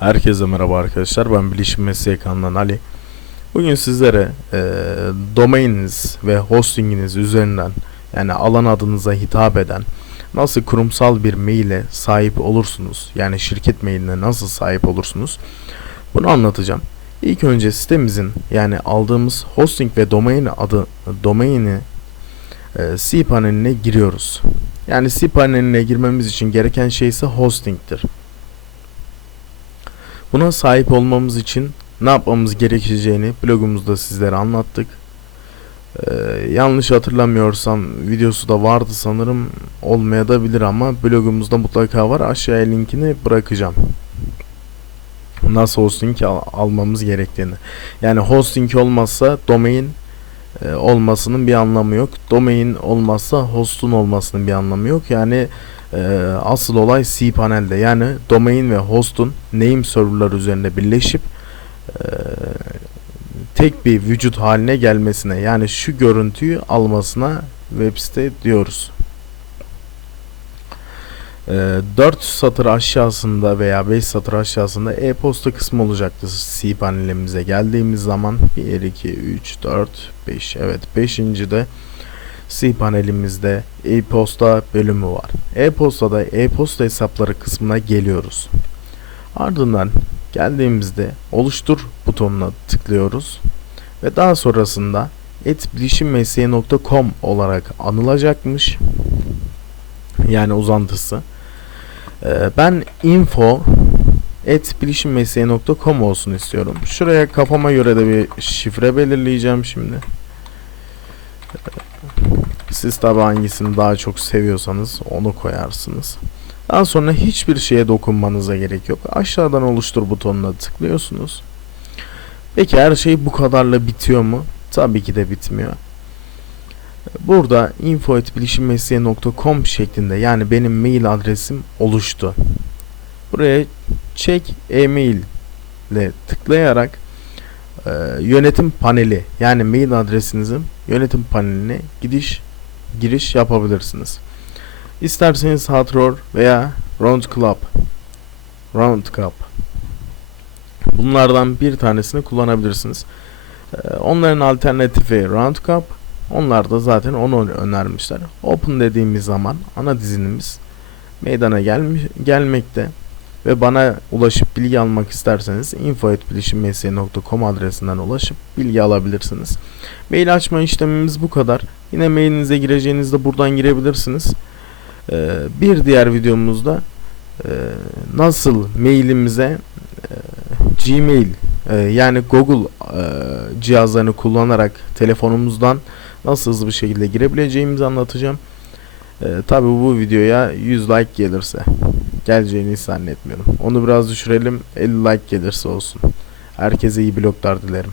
Herkese merhaba arkadaşlar. Ben Bilişim Mesleği kanalından Ali. Bugün sizlere e, domaininiz ve hostinginiz üzerinden yani alan adınıza hitap eden nasıl kurumsal bir maile sahip olursunuz? Yani şirket mailine nasıl sahip olursunuz? Bunu anlatacağım. İlk önce sitemizin yani aldığımız hosting ve domain adı domaini e, C paneline giriyoruz. Yani C paneline girmemiz için gereken şey ise hosting'tir. Buna sahip olmamız için ne yapmamız gerekeceğini blogumuzda sizlere anlattık. Ee, yanlış hatırlamıyorsam videosu da vardı sanırım olmaya da bilir ama blogumuzda mutlaka var aşağıya linkini bırakacağım. Nasıl hosting al- almamız gerektiğini. Yani hosting olmazsa domain e, olmasının bir anlamı yok. Domain olmazsa hostun olmasının bir anlamı yok. Yani e, asıl olay cPanel'de. Yani domain ve hostun name serverlar üzerinde birleşip e, tek bir vücut haline gelmesine yani şu görüntüyü almasına web site diyoruz. 4 satır aşağısında veya 5 satır aşağısında e-posta kısmı olacaktır cPanel'imize geldiğimiz zaman 1, 2, 3, 4, 5 evet 5. de C panelimizde e-posta bölümü var. E-postada e-posta hesapları kısmına geliyoruz. Ardından geldiğimizde oluştur butonuna tıklıyoruz ve daha sonrasında etbilişimmesleği.com olarak anılacakmış. Yani uzantısı. Ee, ben info etbilişimmesleği.com olsun istiyorum. Şuraya kafama göre de bir şifre belirleyeceğim şimdi. Siz tabi hangisini daha çok seviyorsanız onu koyarsınız. Daha sonra hiçbir şeye dokunmanıza gerek yok. Aşağıdan oluştur butonuna tıklıyorsunuz. Peki her şey bu kadarla bitiyor mu? Tabii ki de bitmiyor. Burada info.bilişimmesleği.com şeklinde yani benim mail adresim oluştu. Buraya check e-mail ile tıklayarak e, yönetim paneli yani mail adresinizin yönetim paneline gidiş giriş yapabilirsiniz. İsterseniz Hatror veya Round Club Round Club bunlardan bir tanesini kullanabilirsiniz. Ee, onların alternatifi Round Cup. Onlar da zaten onu önermişler. Open dediğimiz zaman ana dizinimiz meydana gelmiş, gelmekte ve bana ulaşıp bilgi almak isterseniz info.bilişimmesleği.com adresinden ulaşıp bilgi alabilirsiniz. Mail açma işlemimiz bu kadar. Yine mailinize gireceğinizde buradan girebilirsiniz. Ee, bir diğer videomuzda e, nasıl mailimize e, Gmail e, yani Google cihazlarını kullanarak telefonumuzdan nasıl hızlı bir şekilde girebileceğimizi anlatacağım. E, Tabi bu videoya 100 like gelirse geleceğini hiç zannetmiyorum. Onu biraz düşürelim 50 like gelirse olsun. Herkese iyi bloklar dilerim.